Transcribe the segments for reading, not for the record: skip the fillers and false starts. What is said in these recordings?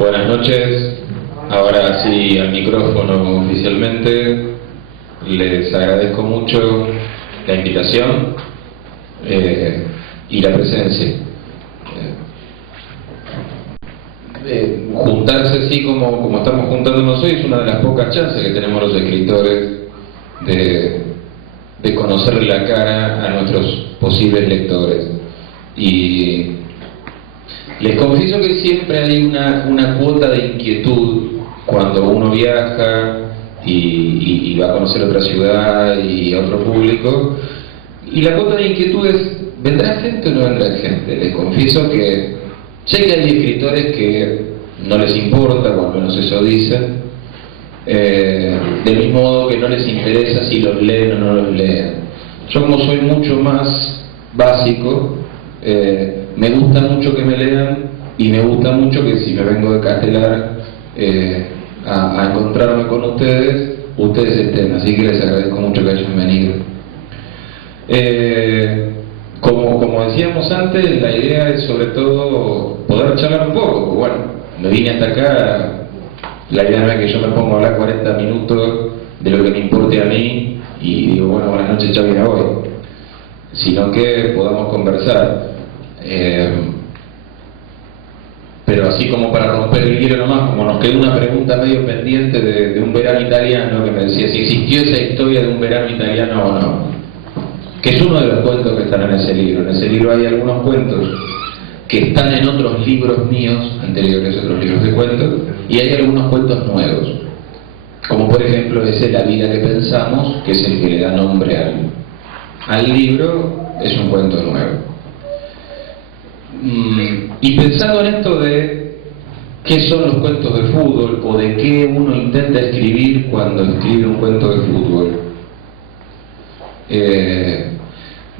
Buenas noches, ahora sí al micrófono oficialmente. Les agradezco mucho la invitación y la presencia. Juntarse así como estamos juntándonos hoy es una de las pocas chances que tenemos los escritores de conocerle la cara a nuestros posibles lectores. Y les confieso que siempre hay una cuota de inquietud cuando uno viaja y va a conocer otra ciudad y a otro público, y la cuota de inquietud es: ¿vendrá gente o no vendrá gente? Les confieso que sé que hay escritores que no les importa, o al menos eso dicen, del mismo modo que no les interesa si los leen o no los leen. Yo, como soy mucho más básico, me gusta mucho que me lean, y me gusta mucho que si me vengo de Castelar a encontrarme con ustedes estén, así que les agradezco mucho que hayan venido. Como decíamos antes, la idea es sobre todo poder charlar un poco. Bueno, me vine hasta acá, la idea no es que yo me ponga a hablar 40 minutos de lo que me importe a mí y digo, bueno, buenas noches, chao, ya voy, sino que podamos conversar. Pero así como para romper el hielo nomás, como nos quedó una pregunta medio pendiente de un verano italiano que me decía si existió esa historia de un verano italiano o no, que es uno de los cuentos que están en ese libro. En ese libro hay algunos cuentos que están en otros libros míos anteriores, otros libros de cuentos, y hay algunos cuentos nuevos, como por ejemplo ese La vida que pensamos, que es el que le da nombre al libro, es un cuento nuevo. Y pensando en esto de qué son los cuentos de fútbol, o de qué uno intenta escribir cuando escribe un cuento de fútbol,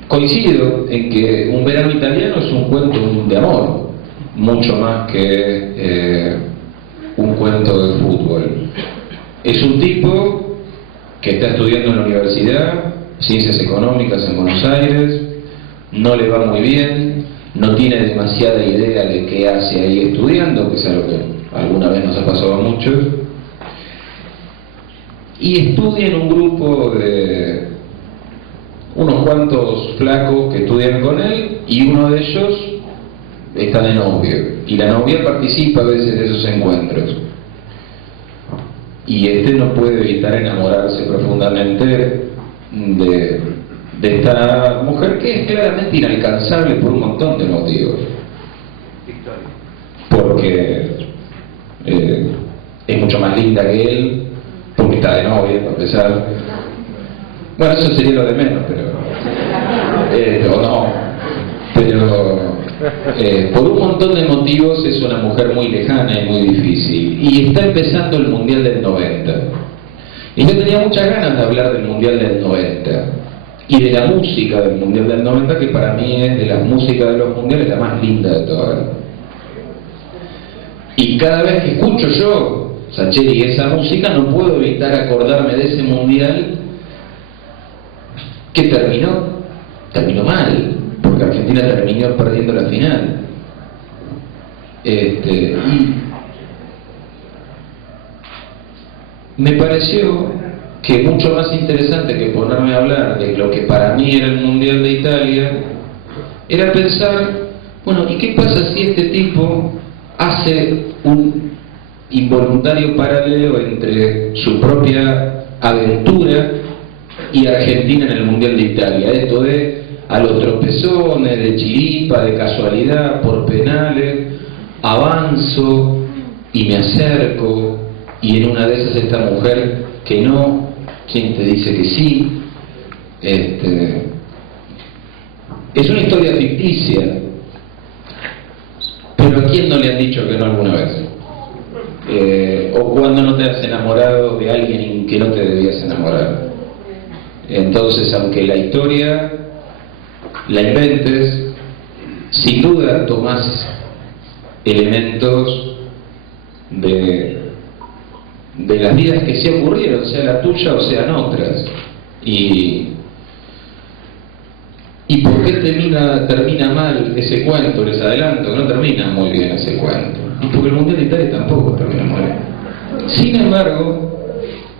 coincido en que Un verano italiano es un cuento de amor, mucho más que un cuento de fútbol. Es un tipo que está estudiando en la universidad, Ciencias Económicas en Buenos Aires, no le va muy bien, no tiene demasiada idea de qué hace ahí estudiando, que es algo que alguna vez nos ha pasado a muchos, y estudia en un grupo de unos cuantos flacos que estudian con él, y uno de ellos está de novio, y la novia participa a veces de esos encuentros, y este no puede evitar enamorarse profundamente de esta mujer, que es claramente inalcanzable por un montón de motivos. Porque es mucho más linda que él, porque está de novia, para empezar. Bueno, eso sería lo de menos, pero o no, pero por un montón de motivos es una mujer muy lejana y muy difícil, y está empezando el Mundial del 90, y yo tenía muchas ganas de hablar del Mundial del 90 y de la música del Mundial del 90, que para mí es de las músicas de los mundiales la más linda de todas. Y cada vez que escucho yo, Sacheri, esa música, no puedo evitar acordarme de ese mundial que terminó mal, porque Argentina terminó perdiendo la final. Y me pareció que mucho más interesante que ponerme a hablar de lo que para mí era el Mundial de Italia, era pensar, bueno, ¿y qué pasa si este tipo hace un involuntario paralelo entre su propia aventura y Argentina en el Mundial de Italia? Esto de a los tropezones, de chiripa, de casualidad, por penales, avanzo y me acerco, y en una de esas esta mujer que no, ¿quién te dice que sí? Es una historia ficticia, pero ¿a quién no le han dicho que no alguna vez? O cuando no te has enamorado de alguien que no te debías enamorar. Entonces, aunque la historia la inventes, sin duda tomás elementos de las vidas que se ocurrieron, sea la tuya o sean otras. ¿Y por qué termina mal ese cuento? Les adelanto, no termina muy bien ese cuento. y porque el Mundial de Italia tampoco termina mal. Sin embargo,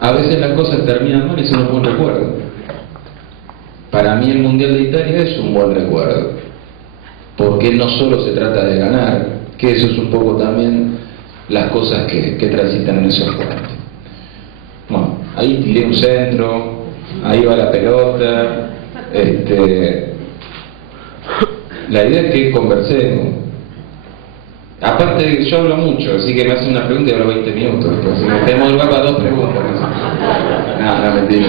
a veces las cosas terminan mal y son un buen recuerdo. Para mí el Mundial de Italia es un buen recuerdo, porque no solo se trata de ganar, que eso es un poco también las cosas que transitan en esos puentes. Bueno, ahí tiré un centro, ahí va la pelota, la idea es que conversemos. Aparte, yo hablo mucho, así que me hacen una pregunta y hablo 20 minutos. Entonces, tenemos lugar para 2 preguntas. No, mentira.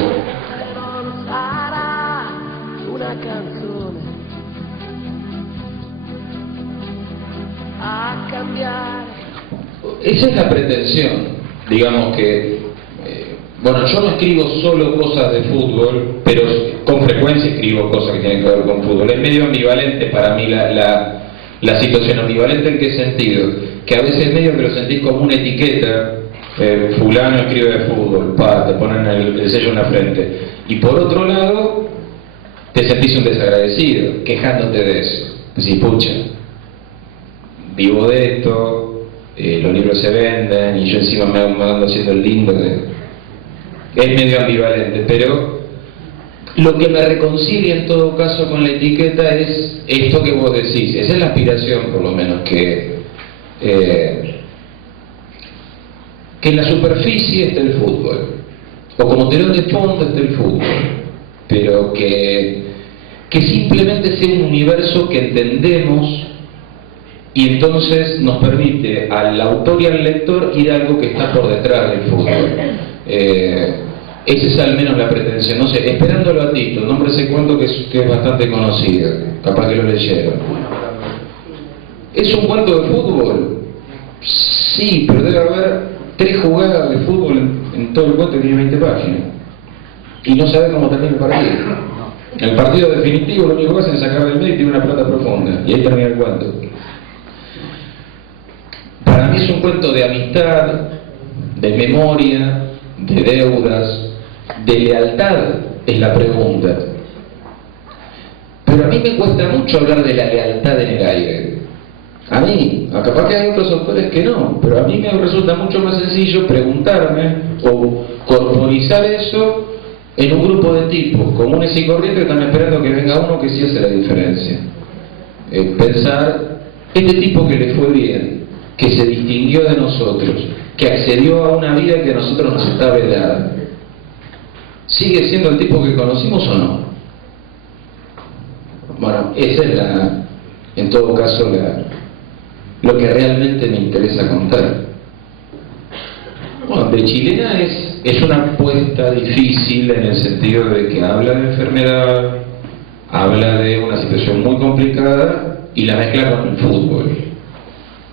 Esa es la pretensión, digamos que, bueno, yo no escribo solo cosas de fútbol, pero con frecuencia escribo cosas que tienen que ver con fútbol. Es medio ambivalente para mí la situación. Ambivalente ¿en qué sentido? Que a veces medio que lo sentís como una etiqueta, fulano escribe de fútbol, te ponen el sello en la frente. Y por otro lado, te sentís un desagradecido, quejándote de eso. Decís, pucha, vivo de esto, los libros se venden y yo encima me ando haciendo el lindo. Es medio ambivalente, pero lo que me reconcilia en todo caso con la etiqueta es esto que vos decís. Esa es la aspiración, por lo menos, que en la superficie esté el fútbol, o como telón de fondo esté el fútbol, pero que simplemente sea un universo que entendemos y entonces nos permite al autor y al lector ir a algo que está por detrás del fútbol. Esa es al menos la pretensión. No sé, Esperándolo a Tito, nombre ese cuento que es bastante conocido, capaz que lo leyeron. ¿Es un cuento de fútbol? Sí, pero debe haber 3 jugadas de fútbol en todo el cuento que tiene 20 páginas. Y no sabe cómo termina el partido. El partido definitivo lo único que hacen es sacar del medio y tiene una pelota profunda. Y ahí termina el cuento. Para mí es un cuento de amistad, de memoria, de deudas, de lealtad, es la pregunta. Pero a mí me cuesta mucho hablar de la lealtad en el aire. A mí, capaz que hay otros autores que no, pero a mí me resulta mucho más sencillo preguntarme o corporizar eso en un grupo de tipos comunes y corrientes que están esperando que venga uno que sí hace la diferencia. Pensar, este tipo que le fue bien, que se distinguió de nosotros, que accedió a una vida que a nosotros nos está vedada, ¿sigue siendo el tipo que conocimos o no? Bueno, esa es en todo caso, lo que realmente me interesa contar. Bueno, de Chilena es una apuesta difícil en el sentido de que habla de enfermedad, habla de una situación muy complicada y la mezcla con el fútbol.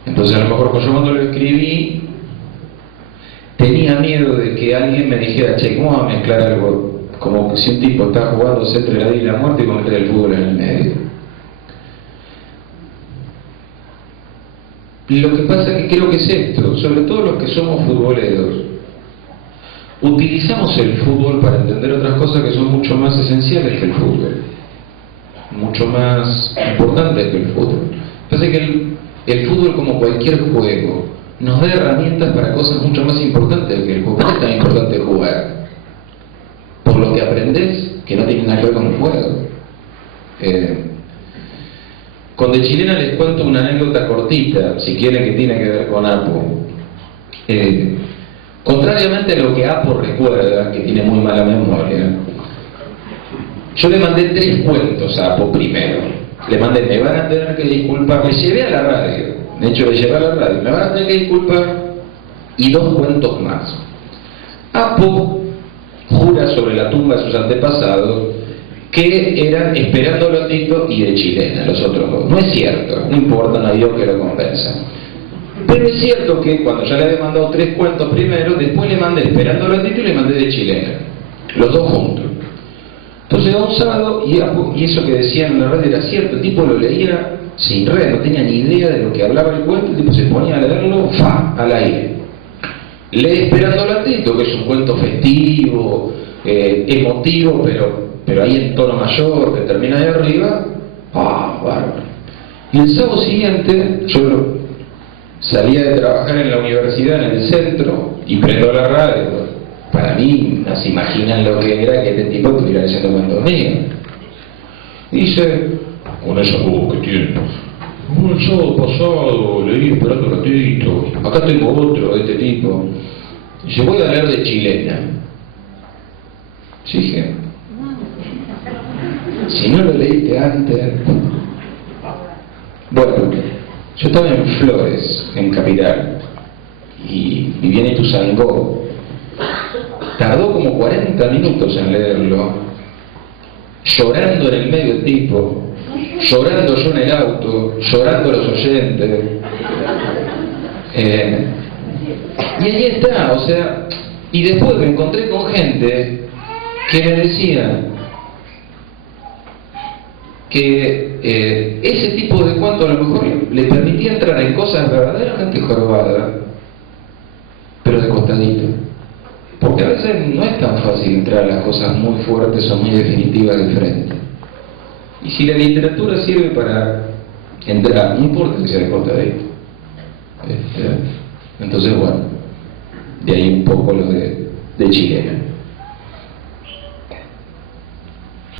Entonces a lo mejor yo cuando lo escribí tenía miedo de que alguien me dijera, che, ¿cómo va a mezclar algo? Como si un tipo está jugándose entre la vida y la muerte y con meter el fútbol en el medio. Lo que pasa es que creo que es esto, sobre todo los que somos futboleros, utilizamos el fútbol para entender otras cosas que son mucho más esenciales que el fútbol, mucho más importantes que el fútbol. Pasa que el fútbol, como cualquier juego, nos da herramientas para cosas mucho más importantes que el juego. No es tan importante jugar, por lo que aprendés, que no tiene nada que ver con el juego. Con De Chilena les cuento una anécdota cortita, si quieren, que tiene que ver con Apo. Contrariamente a lo que Apo recuerda, que tiene muy mala memoria, yo le mandé 3 cuentos a Apo primero. Le mandé, me van a tener que disculpar, le llevé a la radio, de hecho le llevé a la radio, me van a tener que disculpar, y 2 cuentos más. Apo jura sobre la tumba de sus antepasados que eran Esperándolo a Tito y De Chilena, los otros 2. No es cierto, no importa, no hay Dios que lo convenza. Pero es cierto que cuando ya le había mandado 3 cuentos primero, después le mandé Esperándolo a Tito y le mandé De Chilena, los 2 juntos. Entonces llegó un sábado y eso que decían en la radio era cierto, el tipo lo leía sin red, no tenía ni idea de lo que hablaba el cuento, el tipo se ponía a leerlo, al aire. Lee Esperándolo a Tito, que es un cuento festivo, emotivo, pero ahí en tono mayor, que termina de arriba, bárbaro. Y el sábado siguiente, yo salía de trabajar en la universidad en el centro y prendo la radio. Para mí, no se imaginan lo que era que este tipo estuviera leyendo cuentos míos. Dice, con esa voz que tiene, el sábado pasado leí Esperando un ratito, acá tengo otro de este tipo. Dice, voy a leer de Chilena. Yo dije, si no lo leíste antes... Bueno, yo estaba en Flores, en Capital, y vivía en Ituzaingó. Tardó como 40 minutos en leerlo, llorando en el medio el tipo, llorando yo en el auto, llorando los oyentes. Y ahí está, o sea, y después me encontré con gente que me decía que ese tipo de cuento a lo mejor le permitía entrar en cosas verdaderamente jorobadas, pero de costadito. Porque a veces no es tan fácil entrar a las cosas muy fuertes o muy definitivas de frente. Y si la literatura sirve para entrar, no importa que sea de costadito. Entonces, bueno, de ahí un poco lo de Chilena.